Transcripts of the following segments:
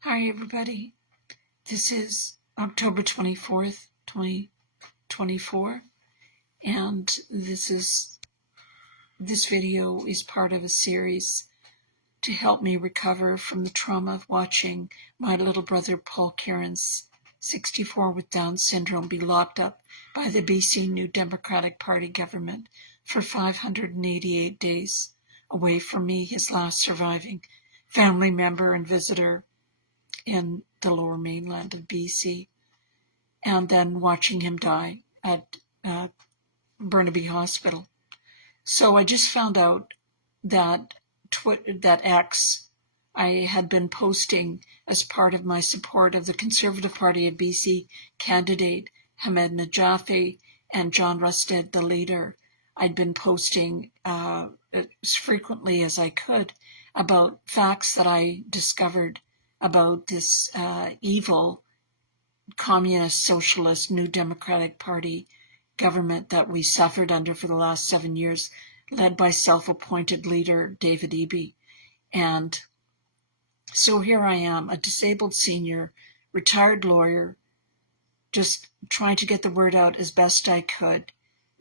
Hi everybody, this is October 24th, 2024, and this video is part of a series to help me recover from the trauma of watching my little brother Paul Kierans, 64 with Down syndrome, be locked up by the BC New Democratic Party government for 588 days, away from me, his last surviving family member and visitor in the lower mainland of BC, and then watching him die at Burnaby Hospital. So I just found out that X, I had been posting as part of my support of the Conservative Party of BC candidate Hamed Najafi and John Rusted, the leader. I'd been posting as frequently as I could about facts that I discovered about this evil communist, socialist, New Democratic Party government that we suffered under for the last 7 years, led by self-appointed leader Dave Eby. And so here I am, a disabled senior, retired lawyer, just trying to get the word out as best I could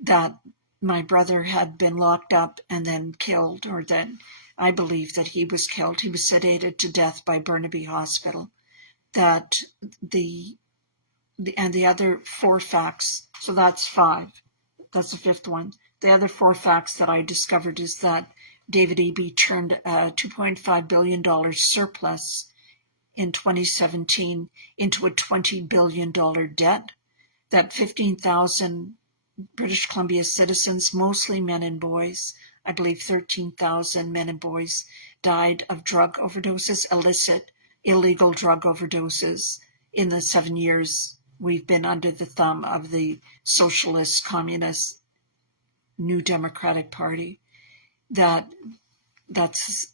that my brother had been locked up and then killed, or that I believe that he was killed. He was sedated to death by Burnaby Hospital. That the other four facts, so that's five, that's the fifth one. The other four facts that I discovered is that David Eby turned a $2.5 billion surplus in 2017 into a $20 billion debt, that 15,000 British Columbia citizens, mostly men and boys, I believe 13,000 men and boys, died of drug overdoses, illicit, illegal drug overdoses in the 7 years we've been under the thumb of the socialist, communist, New Democratic Party. That's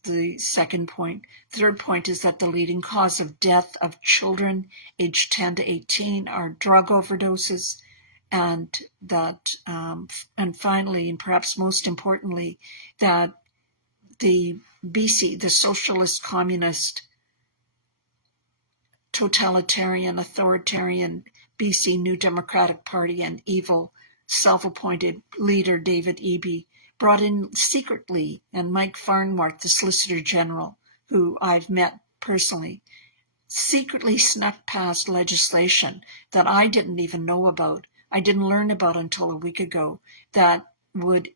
the second point. Third point is that the leading cause of death of children aged 10 to 18 are drug overdoses. And that, and finally, and perhaps most importantly, that the BC, the socialist, communist, totalitarian, authoritarian BC New Democratic Party and evil self-appointed leader David Eby brought in secretly, and Mike Farnworth, the Solicitor General, who I've met personally, secretly snuck past legislation that I didn't even know about. I didn't learn about until a week ago, that would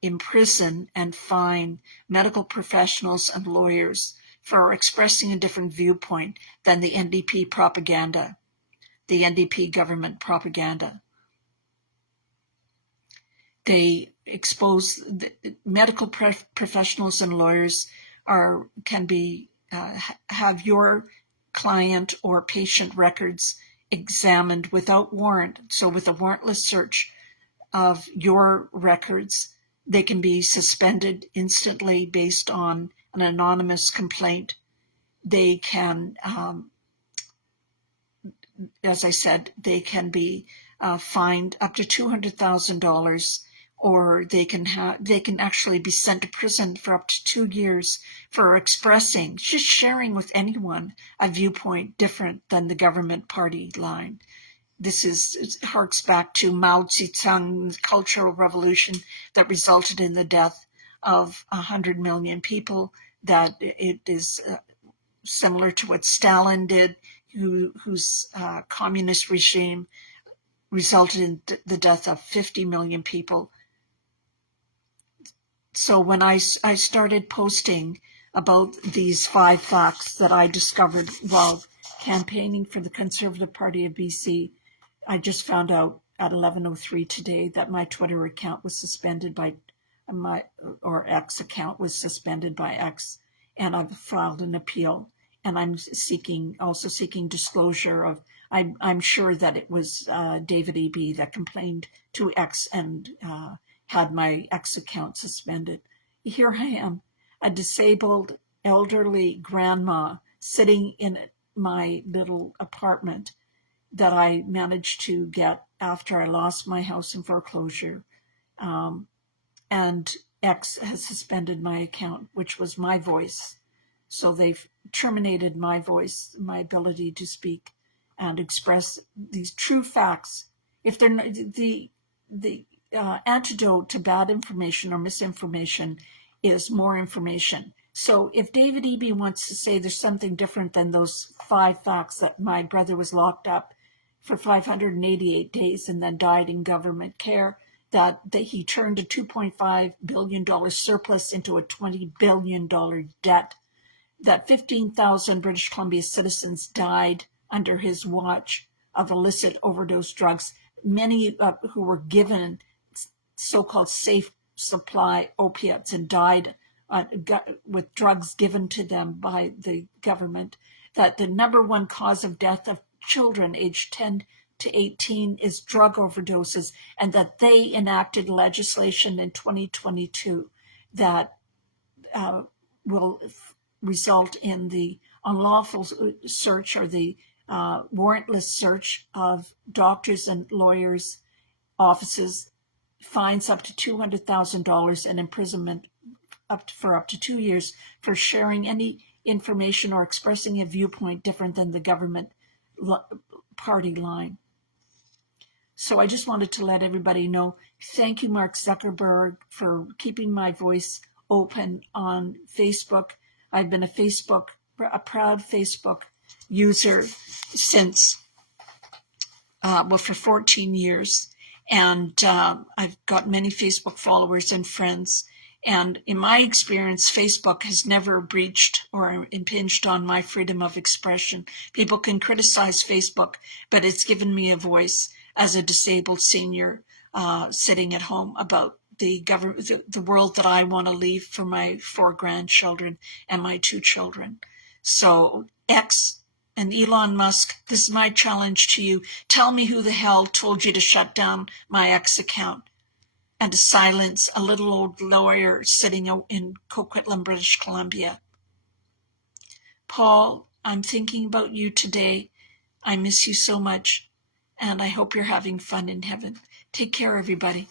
imprison and fine medical professionals and lawyers for expressing a different viewpoint than the NDP propaganda, the NDP government propaganda. They expose medical professionals and lawyers can have your client or patient records examined without warrant. So with a warrantless search of your records, they can be suspended instantly based on an anonymous complaint. They can, as I said, they can be fined up to $200,000, or they can actually be sent to prison for up to 2 years for expressing, just sharing with anyone, a viewpoint different than the government party line. This harks back to Mao Zedong's Cultural Revolution that resulted in the death of 100 million people. That it is similar to what Stalin did, whose communist regime resulted in the death of 50 million people. So when I started posting about these 5 facts that I discovered while campaigning for the Conservative Party of BC, I just found out at 11:03 today that my Twitter account was suspended by X account was suspended by X, and I've filed an appeal, and I'm also seeking disclosure of. I'm sure that it was David Eby that complained to X and had my X account suspended. Here I am, a disabled elderly grandma sitting in my little apartment that I managed to get after I lost my house in foreclosure. And X has suspended my account, which was my voice So they've terminated my voice, my ability to speak and express these true facts. If they're not, the antidote to bad information or misinformation is more information. So if David Eby wants to say there's something different than those 5 facts, that my brother was locked up for 588 days and then died in government care, that he turned a $2.5 billion surplus into a $20 billion debt, that 15,000 British Columbia citizens died under his watch of illicit overdose drugs, many who were given so-called safe supply opiates and died with drugs given to them by the government, that the number one cause of death of children aged 10 to 18 is drug overdoses, and that they enacted legislation in 2022 that will result in the unlawful search or the warrantless search of doctors and lawyers' offices, fines up to $200,000 and imprisonment for up to 2 years for sharing any information or expressing a viewpoint different than the government party line. So I just wanted to let everybody know, thank you, Mark Zuckerberg, for keeping my voice open on Facebook. I've been a proud Facebook user since, for 14 years. And I've got many Facebook followers and friends. And in my experience, Facebook has never breached or impinged on my freedom of expression. People can criticize Facebook, but it's given me a voice as a disabled senior sitting at home about the government, the world that I want to leave for my 4 grandchildren and my 2 children. So X and Elon Musk, this is my challenge to you. Tell me who the hell told you to shut down my X account and to silence a little old lawyer sitting in Coquitlam, British Columbia. Paul, I'm thinking about you today. I miss you so much, and I hope you're having fun in heaven. Take care, everybody.